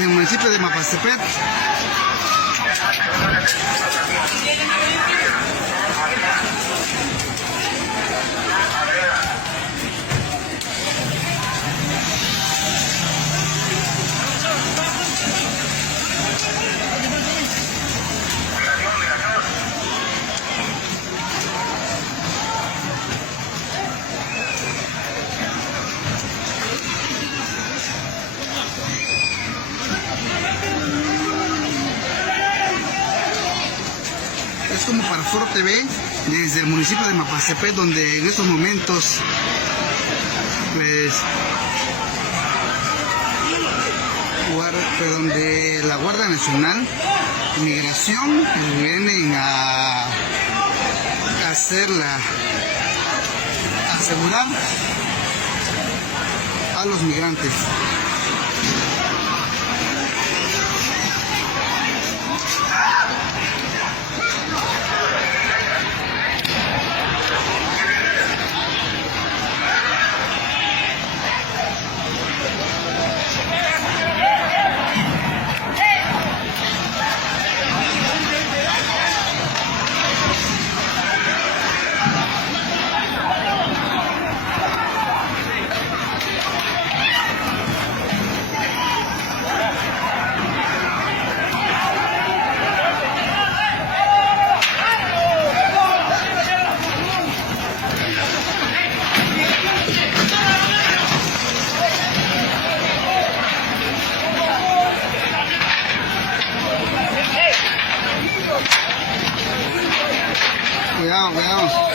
desde el municipio de Mapastepet. Es como para Foro TV, desde el municipio de Mapastepet, donde en estos momentos, pues, donde la Guardia Nacional, Migración, vienen a asegurar a los migrantes. Cuidado, cuidado.